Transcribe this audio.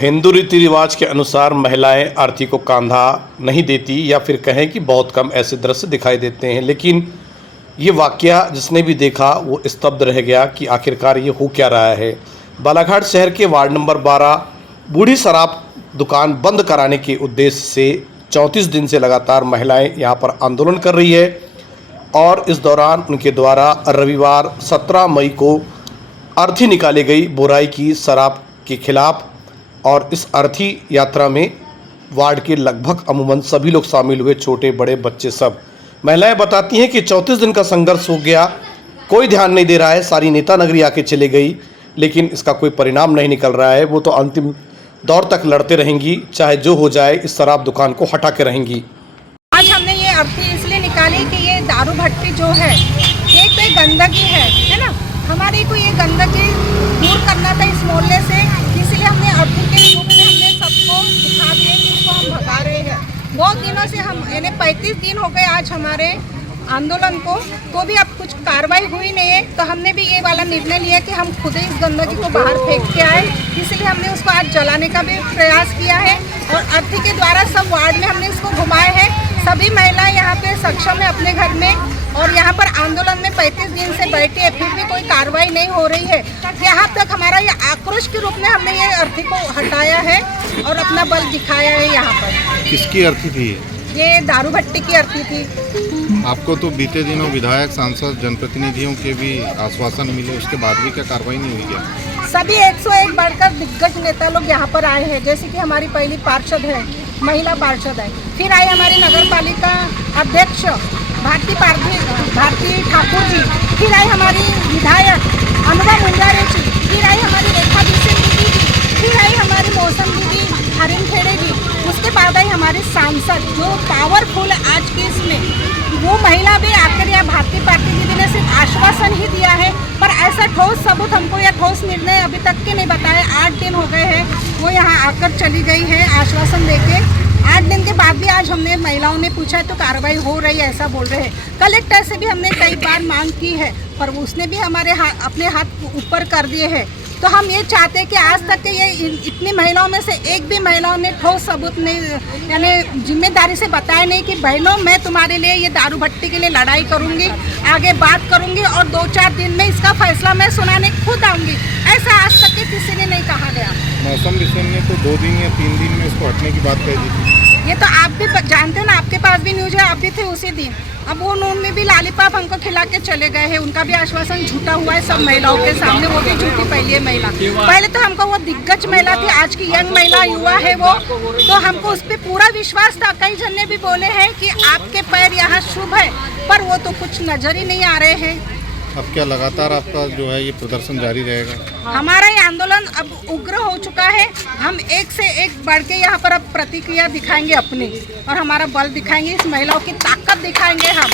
हिंदू रीति रिवाज के अनुसार महिलाएं आरती को कंधा नहीं देती या फिर कहें कि बहुत कम ऐसे दृश्य दिखाई देते हैं। लेकिन ये वाकया जिसने भी देखा वो स्तब्ध रह गया कि आखिरकार ये हो क्या रहा है। बालाघाट शहर के वार्ड नंबर 12 बूढ़ी शराब दुकान बंद कराने के उद्देश्य से 34 दिन से लगातार महिलाएं यहां पर आंदोलन कर रही है और इस दौरान उनके द्वारा रविवार 17 मई को अर्थी निकाली गई बुराई की शराब के खिलाफ। और इस अर्थी यात्रा में वार्ड के लगभग अमूमन सभी लोग शामिल हुए, छोटे बड़े बच्चे सब। महिलाएं बताती हैं कि 34 दिन का संघर्ष हो गया, कोई ध्यान नहीं दे रहा है। सारी नेता नगरी आके चले गई लेकिन इसका कोई परिणाम नहीं निकल रहा है। वो तो अंतिम दौर तक लड़ते रहेंगी, चाहे जो हो जाए, इस शराब दुकान को हटा के रहेंगी। आज हमने ये अर्थी इसलिए निकाली कि ये दारू भट्टी जो है ये तो गंदगी है ना। हमारे को ये गंदगी दूर करना था इस मोहल्ले से, इसलिए हमने अर्थी के रूप में हमने सबको दिखा दिए कि इसको हम भगा रहे हैं। बहुत दिनों से हम यानी 35 दिन हो गए आज हमारे आंदोलन को, तो भी अब कुछ कार्रवाई हुई नहीं है। तो हमने भी ये वाला निर्णय लिया कि हम खुद ही इस गंदगी को बाहर फेंक के आए, इसलिए हमने उसको आज जलाने का भी प्रयास किया है। और अर्थी के द्वारा सब वार्ड में हमने इसको घुमाए हैं। सभी महिलाएं यहाँ पे सक्षम है अपने घर में, और यहाँ पर आंदोलन में 35 दिन से बैठी है, फिर भी कोई कार्रवाई नहीं हो रही है। यहाँ तक हमारा ये आक्रोश के रूप में हमने ये अर्थी को हटाया है और अपना बल दिखाया है। यहाँ पर किसकी अर्थी थी ये दारू भट्टी की अर्थी थी। आपको तो बीते दिनों विधायक, सांसद, जनप्रतिनिधियों के भी आश्वासन मिले, उसके बाद भी क्या कार्रवाई नहीं हुई क्या? सभी 101 बढ़कर दिग्गज नेता लोग यहाँ पर आए हैं, जैसे कि हमारी पहली पार्षद है, महिला पार्षद है, फिर आई हमारी नगर पालिका अध्यक्ष भारती ठाकुर जी, फिर आई हमारी विधायक अनुभव मुंजारे जी, फिर आई हमारी रेखा दीदी जी, फिर आई हमारी मौसम दीदी हरिन खेड़े जी, उसके बाद आई हमारी सांसद जो पावरफुल है आज के इसमें, वो महिला भी आकर यहाँ भारतीय पार्टी दीदी ने सिर्फ आश्वासन ही दिया है, पर ऐसा ठोस सबूत हमको या ठोस निर्णय अभी तक के नहीं बताए। 8 दिन हो गए हैं वो यहाँ आकर चली गई है आश्वासन देके। 8 दिन के बाद भी आज हमने महिलाओं ने पूछा तो कार्रवाई हो रही है ऐसा बोल रहे हैं। कलेक्टर से भी हमने कई बार मांग की है, पर उसने भी हमारे अपने हाथ ऊपर कर दिए हैं। तो हम ये चाहते हैं कि आज तक के ये इतनी महिलाओं में से एक भी महिलाओं ने ठोस सबूत नहीं, यानी जिम्मेदारी से बताया नहीं कि बहनों मैं तुम्हारे लिए ये दारू भट्टी के लिए लड़ाई करूंगी, आगे बात करूंगी और 2-4 दिन में इसका फैसला मैं सुनाने खुद आऊंगी। ऐसा आज तक के किसी ने नहीं कहा गया। मौसम मिशन ने तो 2 दिन या 3 दिन में इसको हटने की बात कह दी थी। ये तो आप भी जानते हैं ना, आपके पास भी न्यूज है, आप भी थे उसी दिन। अब वो उन्होंने भी लालीपाप हमको खिला के चले गए हैं, उनका भी आश्वासन झूठा हुआ है सब महिलाओं के सामने। वो भी झूठी पहली महिला, पहले तो हमको वो दिग्गज महिला थी, आज की यंग महिला युवा है वो, तो हमको उस पर पूरा विश्वास था। कई जन ने भी बोले हैं कि आपके पैर यहाँ शुभ है, पर वो तो कुछ नजर ही नहीं आ रहे हैं। अब क्या लगातार आपका जो है ये प्रदर्शन जारी रहेगा? हमारा ये आंदोलन अब उग्र हो चुका है। हम एक से एक बढ़ के यहाँ पर अब प्रतिक्रिया दिखाएंगे अपनी, और हमारा बल दिखाएंगे, इस महिलाओं की ताकत दिखाएंगे हम।